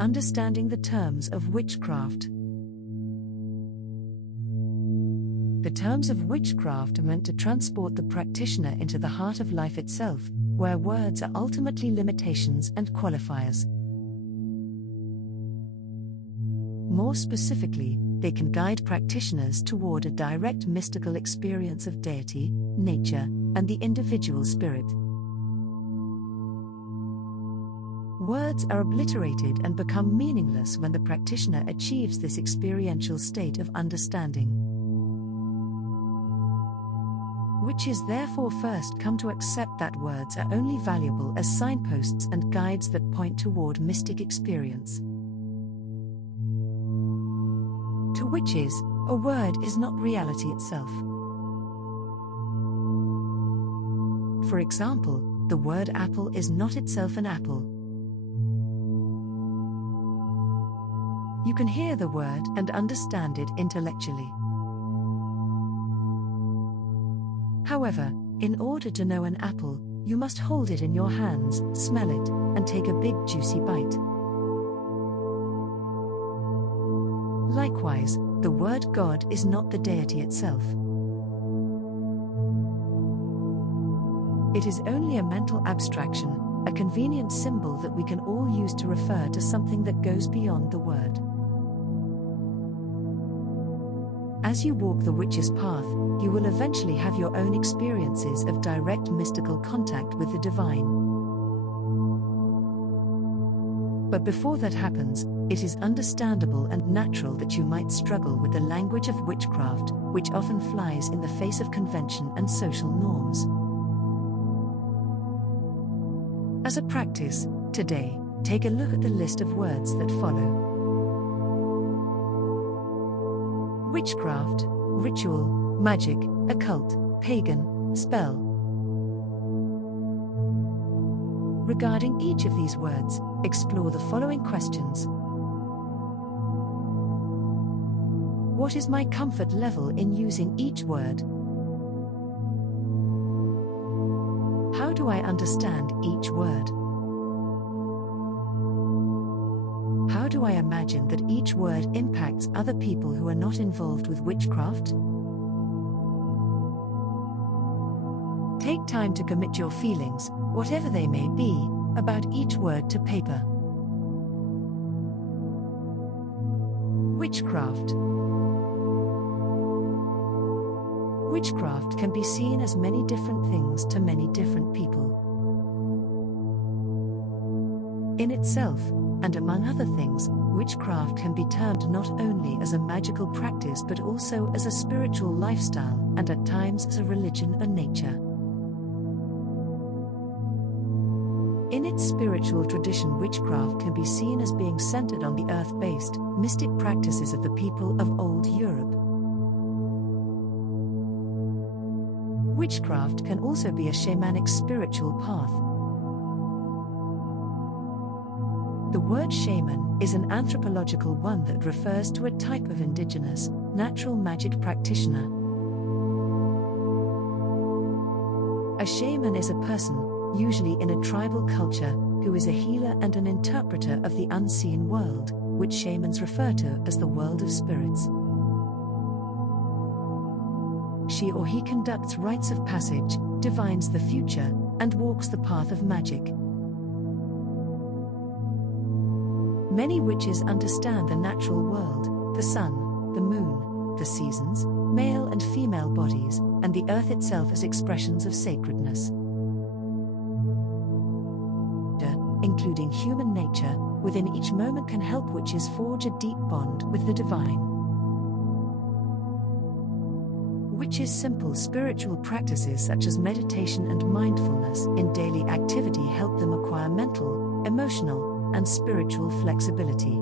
Understanding the terms of witchcraft. The terms of witchcraft are meant to transport the practitioner into the heart of life itself, where words are ultimately limitations and qualifiers. More specifically, they can guide practitioners toward a direct mystical experience of deity, nature, and the individual spirit. Words are obliterated and become meaningless when the practitioner achieves this experiential state of understanding. Witches therefore first come to accept that words are only valuable as signposts and guides that point toward mystic experience. To witches, a word is not reality itself. For example, the word apple is not itself an apple. You can hear the word and understand it intellectually. However, in order to know an apple, you must hold it in your hands, smell it, and take a big juicy bite. Likewise, the word God is not the deity itself. It is only a mental abstraction, a convenient symbol that we can all use to refer to something that goes beyond the word. As you walk the witch's path, you will eventually have your own experiences of direct mystical contact with the divine. But before that happens, it is understandable and natural that you might struggle with the language of witchcraft, which often flies in the face of convention and social norms. As a practice, today, take a look at the list of words that follow. Witchcraft, ritual, magic, occult, pagan, spell. Regarding each of these words, explore the following questions. What is my comfort level in using each word? How do I understand each word? How do I imagine that each word impacts other people who are not involved with witchcraft? Take time to commit your feelings, whatever they may be, about each word to paper. Witchcraft. Witchcraft can be seen as many different things to many different people. In itself, and among other things, witchcraft can be termed not only as a magical practice but also as a spiritual lifestyle, and at times as a religion or nature. In its spiritual tradition, witchcraft can be seen as being centered on the earth-based, mystic practices of the people of old Europe. Witchcraft can also be a shamanic spiritual path. The word shaman is an anthropological one that refers to a type of indigenous, natural magic practitioner. A shaman is a person, usually in a tribal culture, who is a healer and an interpreter of the unseen world, which shamans refer to as the world of spirits. She or he conducts rites of passage, divines the future, and walks the path of magic. Many witches understand the natural world, the sun, the moon, the seasons, male and female bodies, and the earth itself as expressions of sacredness. Including human nature, within each moment can help witches forge a deep bond with the divine. Witches' simple spiritual practices such as meditation and mindfulness in daily activity help them acquire mental, emotional, and spiritual flexibility.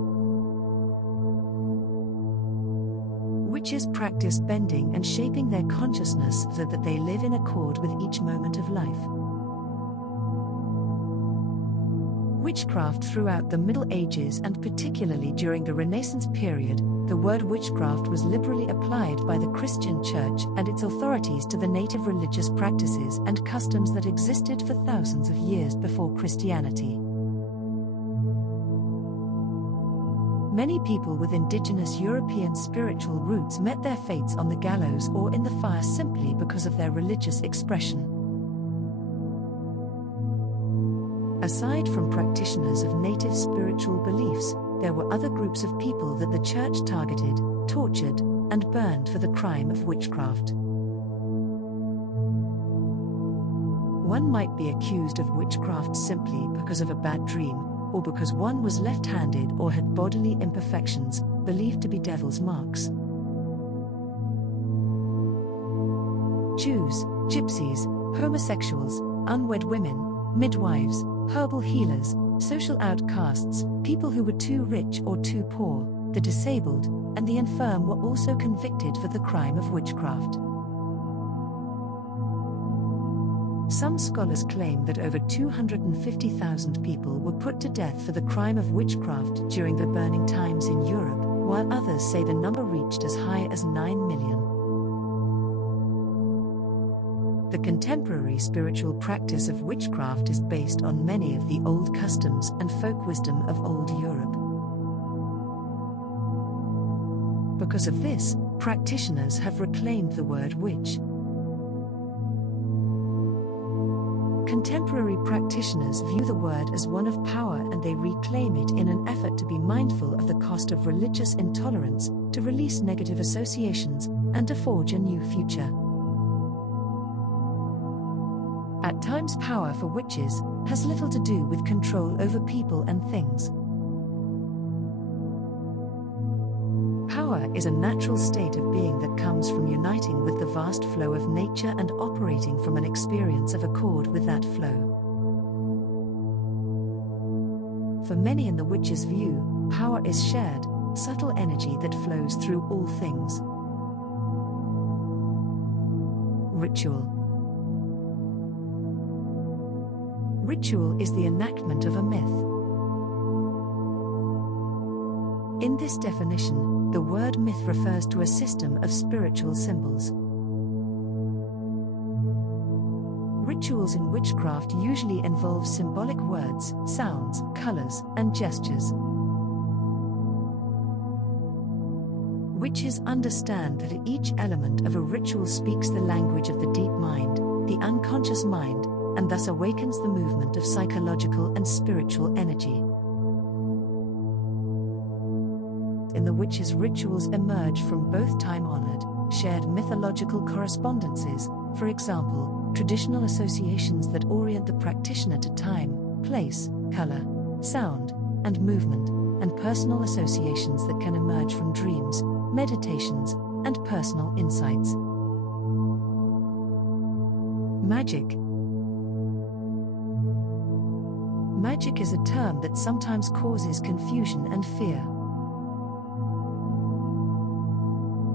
Witches practice bending and shaping their consciousness so that they live in accord with each moment of life. Witchcraft throughout the Middle Ages and particularly during the Renaissance period, the word witchcraft was liberally applied by the Christian Church and its authorities to the native religious practices and customs that existed for thousands of years before Christianity. Many people with indigenous European spiritual roots met their fates on the gallows or in the fire simply because of their religious expression. Aside from practitioners of native spiritual beliefs, there were other groups of people that the church targeted, tortured, and burned for the crime of witchcraft. One might be accused of witchcraft simply because of a bad dream, or because one was left-handed or had bodily imperfections, believed to be devil's marks. Jews, gypsies, homosexuals, unwed women, midwives, herbal healers, social outcasts, people who were too rich or too poor, the disabled, and the infirm were also convicted for the crime of witchcraft. Some scholars claim that over 250,000 people were put to death for the crime of witchcraft during the burning times in Europe, while others say the number reached as high as 9 million. The contemporary spiritual practice of witchcraft is based on many of the old customs and folk wisdom of old Europe. Because of this, practitioners have reclaimed the word witch. Contemporary practitioners view the word as one of power, and they reclaim it in an effort to be mindful of the cost of religious intolerance, to release negative associations, and to forge a new future. At times, power for witches has little to do with control over people and things. Power is a natural state of being that comes from uniting with the vast flow of nature and operating from an experience of accord with that flow. For many in the witch's view, power is shared, subtle energy that flows through all things. Ritual. Ritual is the enactment of a myth. In this definition, the word myth refers to a system of spiritual symbols. Rituals in witchcraft usually involve symbolic words, sounds, colors, and gestures. Witches understand that each element of a ritual speaks the language of the deep mind, the unconscious mind, and thus awakens the movement of psychological and spiritual energy. In the witches, rituals emerge from both time-honored, shared mythological correspondences, for example, traditional associations that orient the practitioner to time, place, color, sound, and movement, and personal associations that can emerge from dreams, meditations, and personal insights. Magic. Magic is a term that sometimes causes confusion and fear.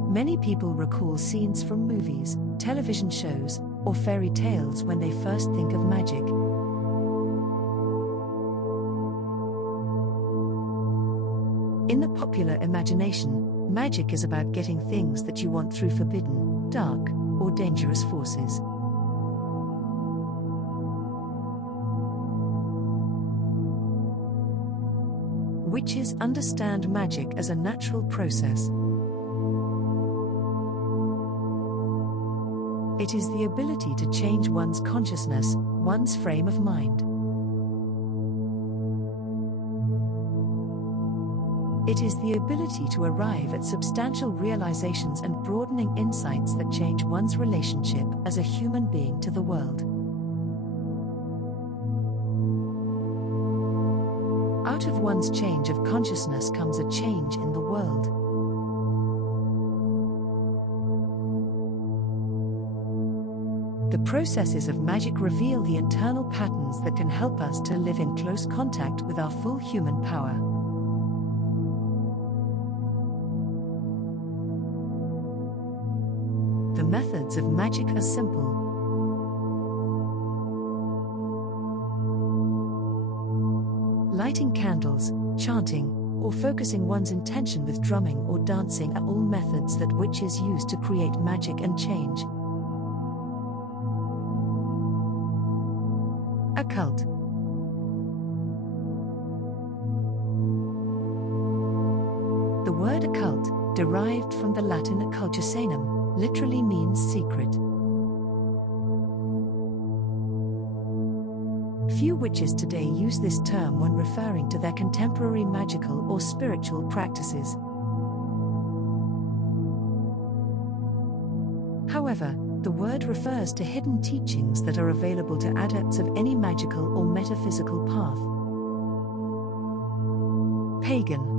Many people recall scenes from movies, television shows, or fairy tales when they first think of magic. In the popular imagination, magic is about getting things that you want through forbidden, dark, or dangerous forces. Witches understand magic as a natural process. It is the ability to change one's consciousness, one's frame of mind. It is the ability to arrive at substantial realizations and broadening insights that change one's relationship as a human being to the world. Out of one's change of consciousness comes a change in the world. The processes of magic reveal the internal patterns that can help us to live in close contact with our full human power. The methods of magic are simple. Lighting candles, chanting, or focusing one's intention with drumming or dancing are all methods that witches use to create magic and change. Occult. word occult, derived from the Latin occultusanum, literally means secret. Few witches today use this term when referring to their contemporary magical or spiritual practices. However, the word refers to hidden teachings that are available to adepts of any magical or metaphysical path. Pagan.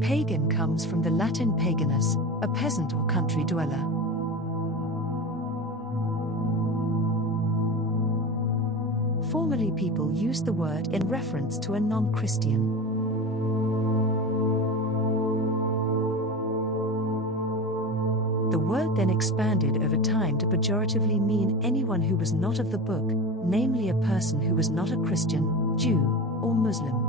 Pagan comes from the Latin paganus, a peasant or country dweller. Formerly, people used the word in reference to a non-Christian. The word then expanded over time to pejoratively mean anyone who was not of the book, namely a person who was not a Christian, Jew, or Muslim.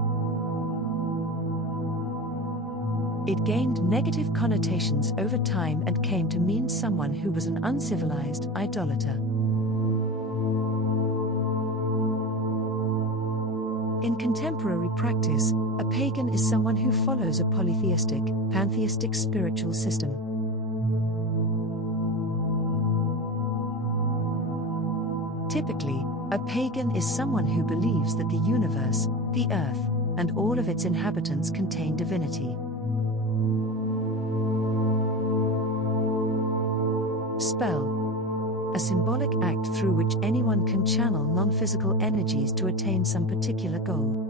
It gained negative connotations over time and came to mean someone who was an uncivilized idolater. In contemporary practice, a pagan is someone who follows a polytheistic, pantheistic spiritual system. Typically, a pagan is someone who believes that the universe, the earth, and all of its inhabitants contain divinity. Spell. A symbolic act through which anyone can channel non-physical energies to attain some particular goal.